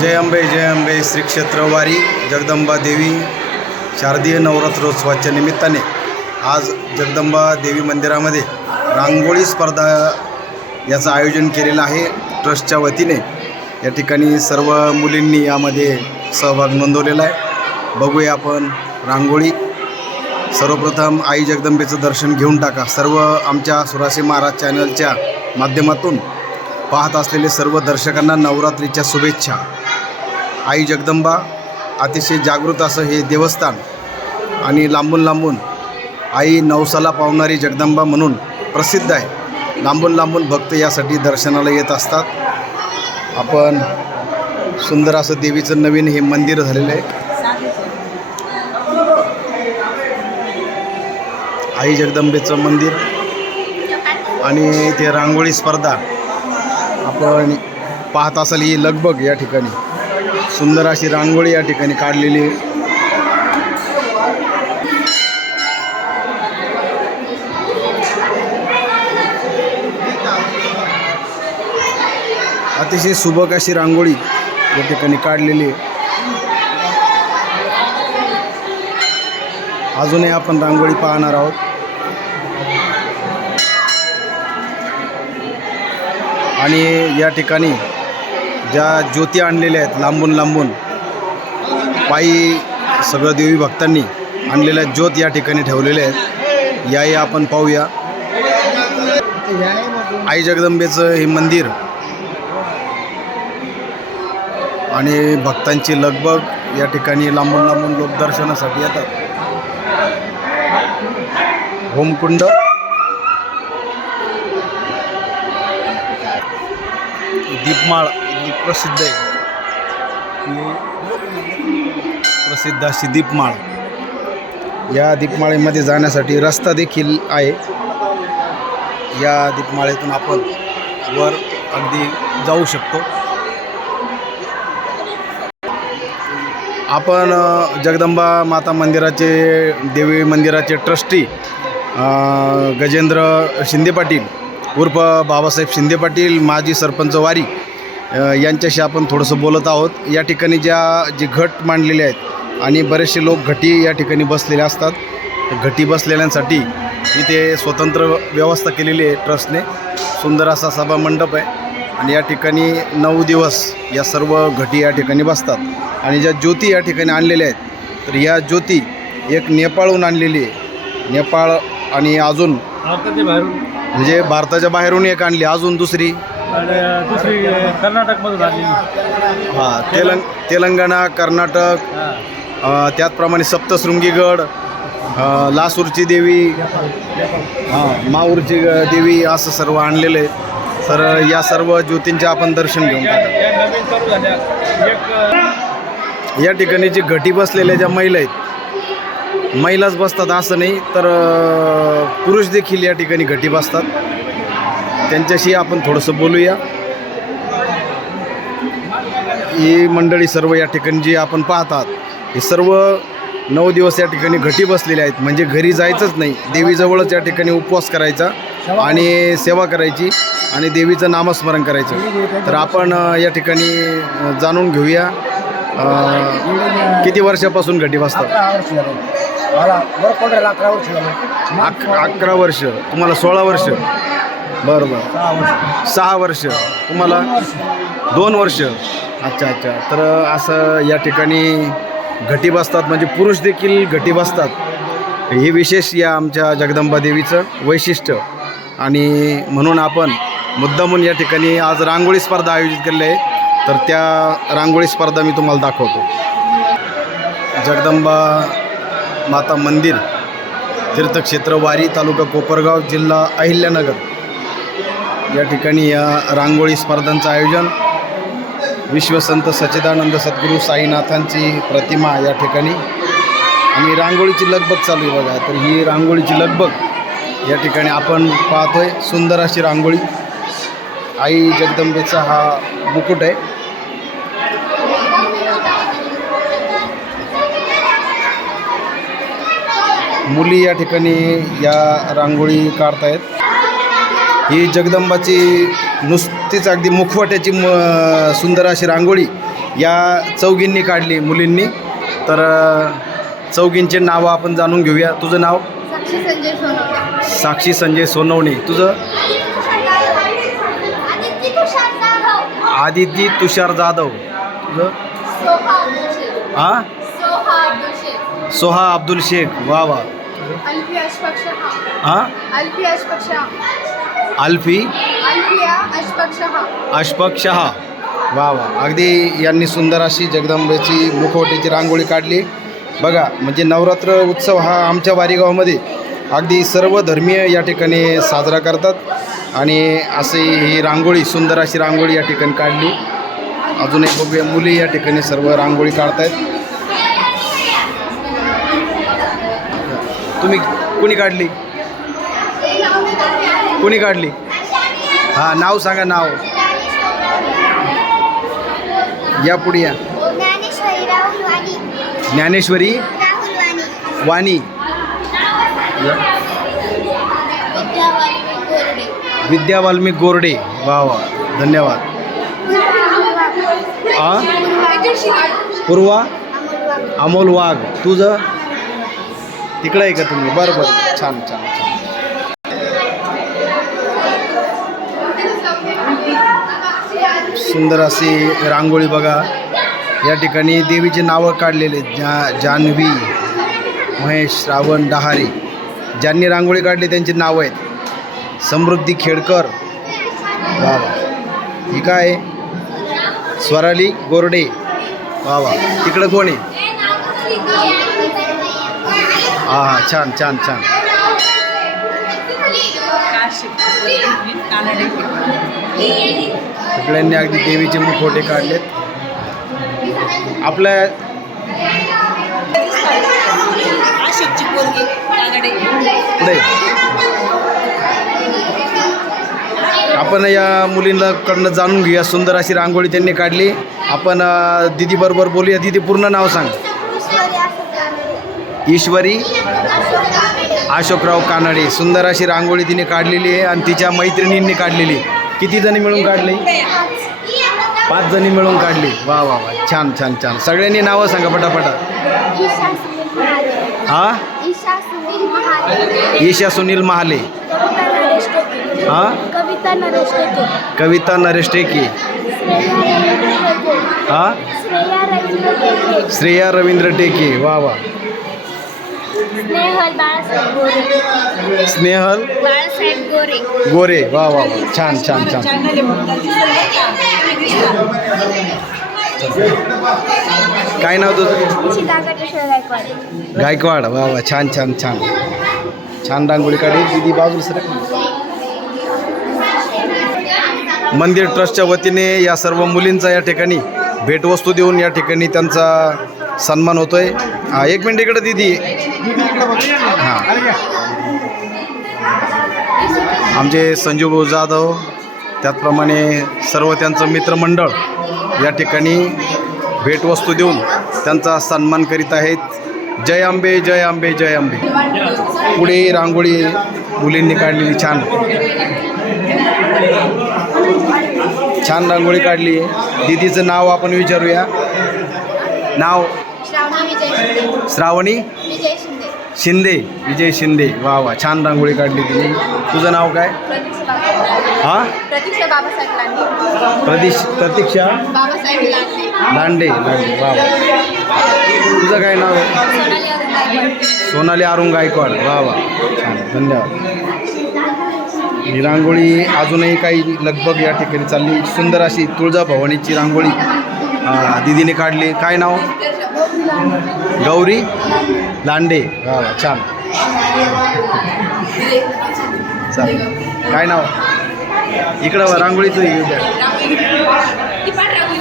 जय अंबे जय अंबे श्री क्षेत्रवारी जगदंबा देवी शारदीय नवरात्रोत्सवाच्या निमित्ताने आज जगदंबा देवी मंदिरामध्ये रांगोळी स्पर्धा याचं आयोजन केलेलं आहे. ट्रस्टच्या वतीने या ठिकाणी सर्व मुलींनी यामध्ये सहभाग नोंदवलेला आहे. बघूया आपण रांगोळी. सर्वप्रथम आई जगदंबेचं दर्शन घेऊन टाका. सर्व आमच्या सुरासे महाराज चॅनलच्या माध्यमातून पाहत असलेले सर्व दर्शकांना नवरात्रीच्या शुभेच्छा. आई जगदंबा अतिशय जागृत असं हे देवस्थान आणि लांबून लांबून आई नवसाला पावणारी जगदंबा म्हणून प्रसिद्ध आहे. लांबून लांबून भक्त यासाठी दर्शनाला येत असतात. आपण सुंदर असं देवीचं नवीन हे मंदिर झालेलं आहे. आई जगदंबेचं मंदिर आणि ते रांगोळी स्पर्धा आपण पाहत असाल ही लगबग या ठिकाणी. सुंदर अशी रांगोळी या ठिकाणी काढलेली. आहे अतिशय सुबक अशी रांगोळी या ठिकाणी काढलेली. आहे अजूनही आपण रांगोळी पाहणार आहोत. आणि या ठिकाणी ज्या ज्योती आणलेल्या आहेत लांबून लांबून पायी सगळं देवी भक्तांनी आणलेल्या ज्योत या ठिकाणी ठेवलेल्या आहेत. याही आपण पाहूया. आई जगदंबेचं हे मंदिर आणि भक्तांची लगबग या ठिकाणी लांबून लांबून लोक दर्शनासाठी येतात. होमकुंड. दीपमाळ. प्रसिद्ध आहे. प्रसिद्ध अशी दीपमाळ. या दीपमाळेमध्ये जाण्यासाठी रस्ता देखील आहे. या दीपमाळेतून आपण वर अगदी जाऊ शकतो. आपण जगदंबा माता मंदिराचे देवी मंदिराचे ट्रस्टी गजेंद्र शिंदे पाटील उर्फ बाबासाहेब शिंदे पाटील माजी सरपंच वारी यांच्याशी आपण थोडंसं बोलत आहोत. या ठिकाणी ज्या जे घट मांडलेले आहेत आणि बरेचसे लोक घटी या ठिकाणी बसलेले असतात. घटी बसलेल्यांसाठी इथे स्वतंत्र व्यवस्था केलेली आहे ट्रस्टने. सुंदर असा सभा मंडप आहे. आणि या ठिकाणी नऊ दिवस या सर्व घटी या ठिकाणी बसतात. आणि ज्या ज्योती या ठिकाणी आणलेल्या आहेत तर या ज्योती एक नेपाळहून आणलेली आहे. नेपाळ आणि अजून म्हणजे भारताच्या बाहेरून एक आणली अजून दुसरी. आणि दुसरी कर्नाटकमधून हां तेलंग तेलंगणा कर्नाटक अ, त्याचप्रमाणे सप्तशृंगीगड अ, लासूरची देवी हां माऊरची ग- देवी असं सर्व आणलेलं. आहे तर या सर्व ज्योतींचे आपण दर्शन घेऊन टाका. या नवीन चालू झाल्या. एक या ठिकाणी जी घटी बसलेल्या ज्या महिला आहेत महिलाच बसतात असं नाही तर अ, पुरुष देखील या ठिकाणी घटी बसतात. त्यांच्याशी आपण थोडंसं बोलूया. ही मंडळी सर्व या ठिकाणी जी आपण पाहतात हे सर्व नऊ दिवस या ठिकाणी घटी बसलेले आहेत. म्हणजे घरी जायचंच नाही. देवीजवळच या ठिकाणी उपवास करायचा आणि सेवा करायची आणि देवीचं नामस्मरण करायचं. तर आपण या ठिकाणी जाणून घेऊया किती वर्षापासून घटी बसतात? अकरा वर्ष. तुम्हाला सोळा वर्ष. बरं बरं. सहा वर्ष. सहा वर्ष तुम्हाला? दोन वर्ष. अच्छा अच्छा. तर असं या ठिकाणी घटी बसतात म्हणजे पुरुष देखील घटी बसतात. हे विशेष या आमच्या जगदंबा देवीचं वैशिष्ट्य. आणि म्हणून आपण मुद्दामून या ठिकाणी आज रांगोळी स्पर्धा आयोजित केली आहे. तर त्या रांगोळी स्पर्धा मी तुम्हाला दाखवतो. जगदंबा माता मंदिर तीर्थक्षेत्र वारी तालुका कोपरगाव जिल्हा अहिल्यानगर. या ठिकाणी या रांगोळी स्पर्धांचं आयोजन. विश्वसंत सच्चिदानंद सद्गुरू साईनाथांची प्रतिमा या ठिकाणी. आणि रांगोळीची लगबग चालू आहे बघा तर ही रांगोळीची लगबग या ठिकाणी आपण पाहतोय. सुंदर अशी रांगोळी. आई जगदंबेचा हा मुकुट आहे. मुली या ठिकाणी या रांगोळी काढतायत. ही जगदंबाची नुसतीच अगदी मुखवट्याची म सुंदर अशी रांगोळी या चौघींनी काढली मुलींनी. तर चौघींचे नावं आपण जाणून घेऊया. तुझं नाव? साक्षी संजय सोनवणे. साक्षी संजय सोनवणे. तुझं? आदित्य तुषार जाधव. आदिती तुषार जाधव. तुझं? हां सोहा अब्दुल शेख. सोहा अब्दुल शेख. वा वा. हां अल्फी? अशफाक शहा. वा वा. अगदी यांनी सुंदर अशी जगदंबेची मुखवटीची रांगोळी काढली. बघा म्हणजे नवरात्र उत्सव हा आमच्या वारीगावामध्ये अगदी सर्व धर्मीय या ठिकाणी साजरा करतात. आणि अशी ही रांगोळी सुंदर अशी रांगोळी या ठिकाणी काढली. अजून एक बघूया मुली या ठिकाणी सर्व रांगोळी काढतायत. तुम्ही कुणी काढली? कुणी काढली? हां नाव सांगा नाव. या पुढे या. ज्ञानेश्वरी वाणी. विद्या वाल्मिक गोरडे. वा वा. धन्यवाद. आ? पूर्वा? अमोल वाघ. तुझं? तिकडं आहे का तुम्ही? बरं बरं. छान छान. सुंदर अशी रांगोळी बघा. या ठिकाणी देवीची नावं काढलेले जा जान्हवी महेश श्रावण डहारे. ज्यांनी रांगोळी काढली त्यांची नावं आहेत. समृद्धी खेडकर. वा वा. ही काय? आहे? स्वराली गोरडे. वा वा. तिकडं कोण आहे? हां हां. छान छान छान. सगळ्यांनी अगदी देवीचे मुखवटे काढलेत. आपल्या आपण या मुलींना कडनं जाणून घेऊया. सुंदर अशी रांगोळी त्यांनी काढली. आपण अ, दीदीबरोबर बोलूया. दीदी पूर्ण नाव सांग. ईश्वरी अशोकराव कानडे. सुंदर अशी रांगोळी तिने काढलेली आहे आणि तिच्या मैत्रिणींनी काढलेली किती जणी मिळून काढली? पाच जणी मिळून काढली. वा वा वा. छान छान छान. सगळ्यांनी नावं सांगा पटापटा. हा? ईशा सुनील महाले. हा? कविता नरेश टेके. कविता नरेश टेके. श्रेया रवींद्र हा? श्रेया रवींद्र टेके. वा वा. स्नेहल बाळासाहेब. गोरे स्नेहल बाळासाहेब गोरे. गोरे. वा वा वा. छान छान छान. काय नाव तुझं? गायकवाड. वा वा. छान छान छान. छान रांगोळी काढली दिदी बाजूला सर. मंदिर ट्रस्टच्या वतीने या सर्व मुलींचा या ठिकाणी भेटवस्तू देऊन या ठिकाणी त्यांचा सन्मान होतोय. हा एक मिनिट इकडे दिदी. हां. आमचे संजू भाऊ जाधव त्याचप्रमाणे सर्व त्यांचं मित्रमंडळ या ठिकाणी भेटवस्तू देऊन त्यांचा सन्मान करीत आहेत. जय आंबे जय आंबे जय आंबे. पुढे रांगोळी मुलींनी काढलेली छान. छान रांगोळी काढली. आहे दीदीचं नाव आपण विचारूया. नाव? श्रावणी? शिंदे. विजय शिंदे. वा वा. छान रांगोळी काढली तिने. तुझं नाव काय? हां? प्रतीश प्रतीक्षा? लांडे. लांडे वा वा. तुझं काय नाव आहे? सोनाली अरुण गायकवाड सोनाली अरुण गायकवाड वा वा. छान. धन्यवाद. ही रांगोळी अजूनही काही लगबग या ठिकाणी चालली. सुंदर अशी तुळजाभवानीची रांगोळी. दीदीने काढली. काय नाव? गौरी? लांडे. वा छान. चालेल. काय नाव? इकडं रांगोळीचं येऊ द्या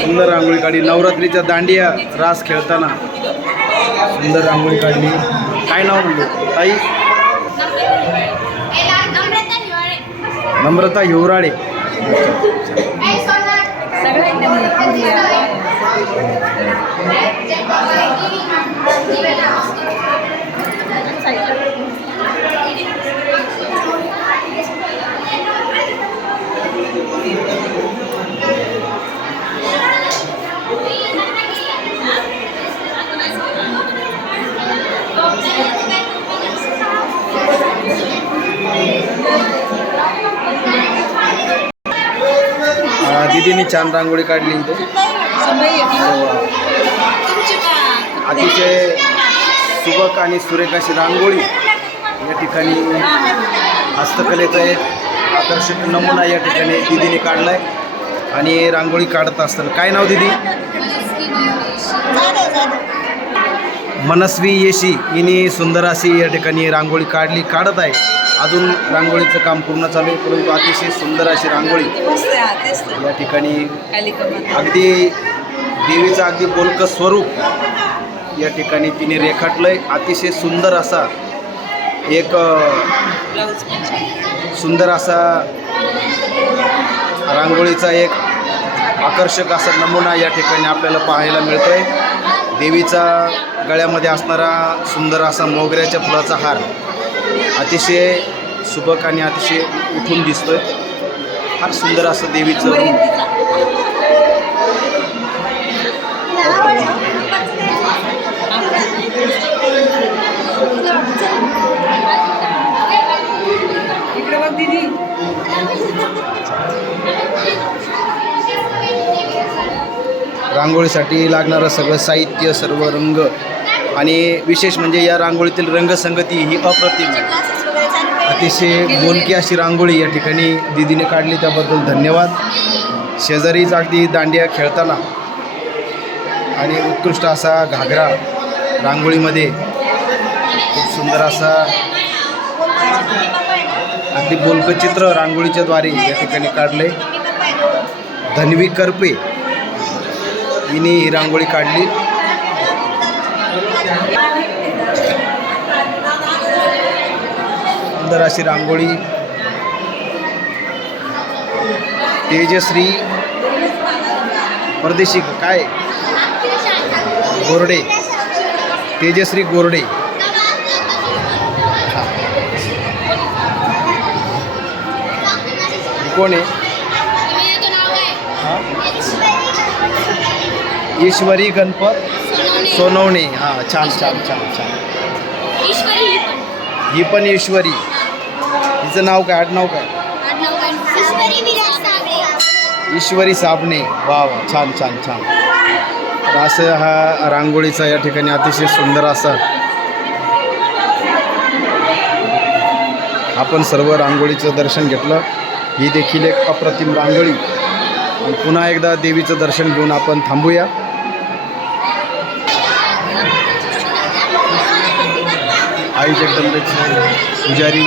सुंदर रांगोळी काढली. नवरात्रीच्या दांडिया रास खेळताना. सुंदर रांगोळी काढली. काय नाव म्हणलं? ताई? नम्रता हिवराळे नम्रता हिवराळे कोणी छान रांगोळी काढली इथे. आहे अतिशय सुबक आणि सुरेख अशी रांगोळी या ठिकाणी हस्तकलेचा एक आकर्षक नमुना या ठिकाणी दिदीने काढलाय. आणि रांगोळी काढत असताना काय नाव दिदी? मनस्वी येशी. हिने सुंदर अशी या ठिकाणी रांगोळी काढली काढत आहे. अजून रांगोळीचं काम पूर्ण चालू आहे परंतु अतिशय सुंदर अशी रांगोळी आहे या ठिकाणी. अगदी देवीचं अगदी बोलकं स्वरूप या ठिकाणी तिने रेखाटलंय. अतिशय सुंदर असा एक. सुंदर असा रांगोळीचा एक आकर्षक असा नमुना या ठिकाणी आपल्याला पाहायला मिळतोय. देवीचा गळ्यामध्ये असणारा सुंदर असा मोगऱ्याच्या फुलाचा हार अतिशय सुबक आणि अतिशय उठून दिसतोय. फार सुंदर असं देवीचं इकडे बघ दीदी. रांगोळीसाठी लागणारं सगळं साहित्य सर्व रंग आणि विशेष म्हणजे या रांगोळीतील रंगसंगती ही अप्रतिम आहे. अतिशय बोलकी अशी रांगोळी या ठिकाणी दिदीने काढली त्याबद्दल धन्यवाद. शेजारीच अगदी दांडिया खेळताना आणि उत्कृष्ट असा घागरा रांगोळीमध्ये खूप सुंदर असा अगदी बोलकचित्र रांगोळीच्या द्वारे या ठिकाणी काढले धन्वी करपे हिने ही रांगोळी काढली. सुंदर अशी रांगोळी. तेजश्री. परदेशी काय? गोरडे. तेजश्री गोरडे. कोण आहे? ईश्वरी गणपत सोनवणे. हां छान छान छान छान. ईश्वरी ही पण. ईश्वरी. हिचं नाव काय? आडनाव काय? ईश्वरी साबणे. वा वा छान छान छान. तर असं हा रांगोळीचा या ठिकाणी अतिशय सुंदर असा आपण सर्व रांगोळीचं दर्शन घेतलं. ही देखील एक अप्रतिम रांगोळी. पुन्हा एकदा देवीचं दर्शन घेऊन आपण थांबूया. आई जगदंबेचे पुजारी.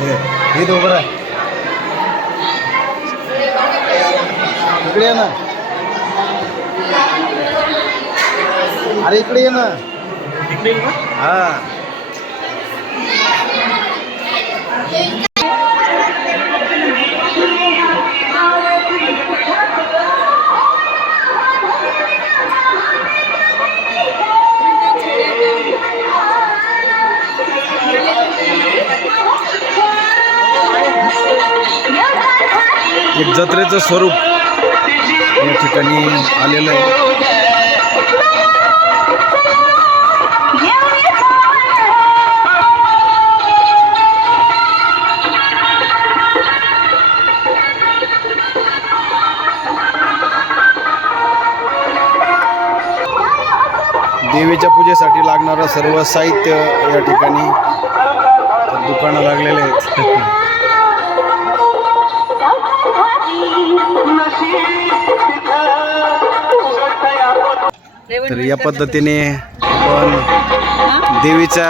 हे हे दोघं आहे इकडे ये ना. अरे इकडे ये ना. हा. एक जत्रेचं स्वरूप या ठिकाणी आलेलं आहे. देवीच्या पूजेसाठी लागणारं सर्व साहित्य या ठिकाणी दुकानं लागलेले आहेत. तर या पद्धतीने आपण देवीच्या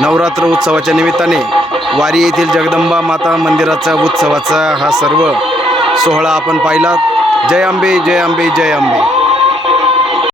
नवरात्र उत्सवाच्या निमित्ताने वारी येथील जगदंबा माता मंदिराचा उत्सवाचा हा सर्व सोहळा आपण पाहिला. जय आंबे जय आंबे जय अंबे